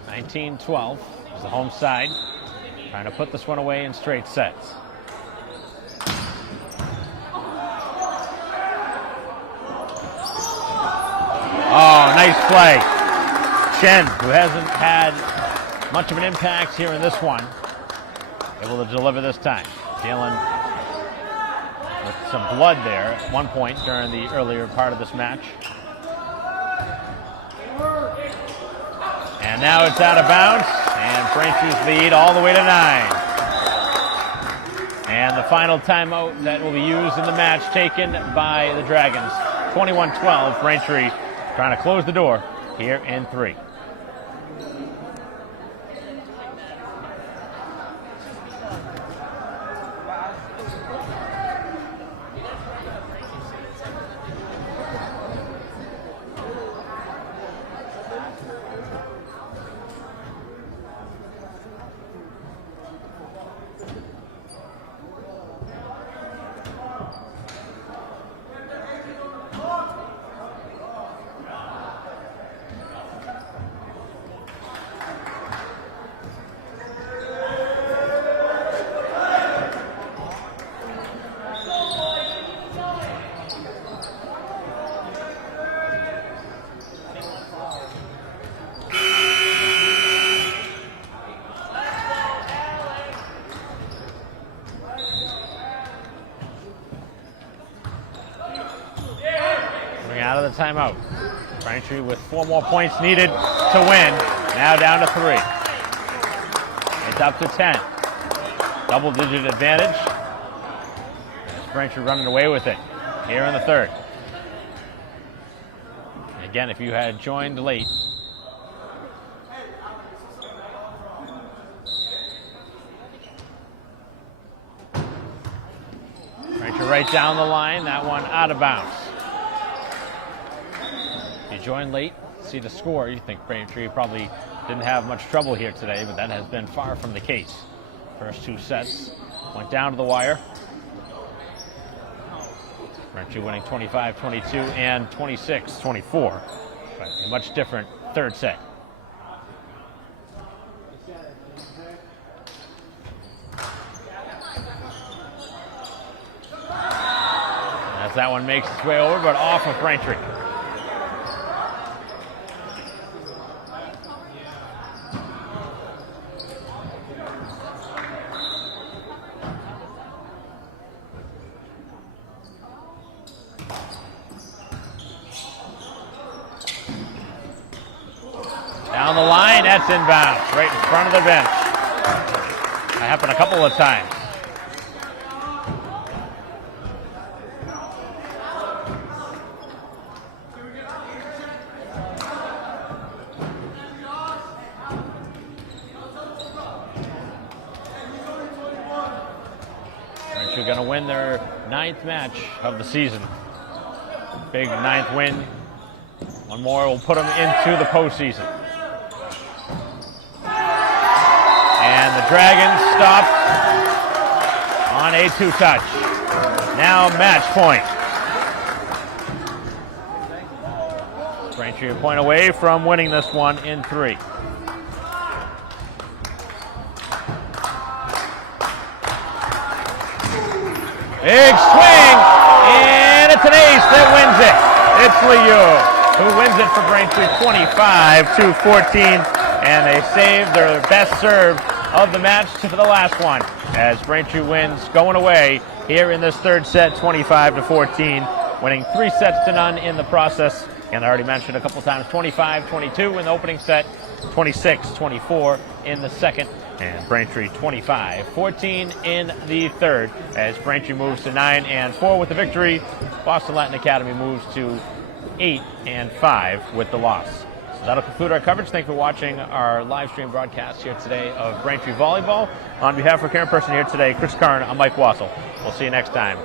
(19-12) is the home side, trying to put this one away in straight sets. Nice play. Chen, who hasn't had much of an impact here in this one, able to deliver this time. Dealing with some blood there at one point during the earlier part of this match. And now it's out of bounds, and Braintree's lead all the way to 9. And the final timeout that will be used in the match taken by the Dragons. 21-12, Braintree trying to close the door here in 3. Out of the timeout. Braintree with 4 more points needed to win. Now down to 3. It's up to 10. Double-digit advantage. Braintree running away with it here in the 3rd. Again, if you had joined late, Braintree right down the line. That one out of bounds. You join late, see the score, you think Braintree probably didn't have much trouble here today, but that has been far from the case. First 2 sets went down to the wire. Braintree winning 25-22 and 26-24, but a much different 3rd set. As that one makes its way over, but off of Braintree. Down the line, that's inbounds, right in front of the bench. That happened a couple of times. Braintree going to win their 9th match of the season. Big 9th win. One more will put them into the postseason. And the Dragons stopped on a 2-touch. Now match point. Braintree a point away from winning this one in 3. Big swing, and it's an ace that wins it. It's Liu who wins it for Braintree 25-14, and they saved their best serve of the match to the last one as Braintree wins going away here in this 3rd set 25-14, winning 3 sets to none in the process. And I already mentioned a couple times 25-22 in the opening set, 26-24 in the 2nd, and Braintree 25-14 in the 3rd as Braintree moves to 9-4 with the victory. Boston Latin Academy moves to 8-5 with the loss. So that'll conclude our coverage. Thanks for watching our live stream broadcast here today of Braintree Volleyball. On behalf of our camera person here today, Chris Karn, I'm Mike Wassel. We'll see you next time.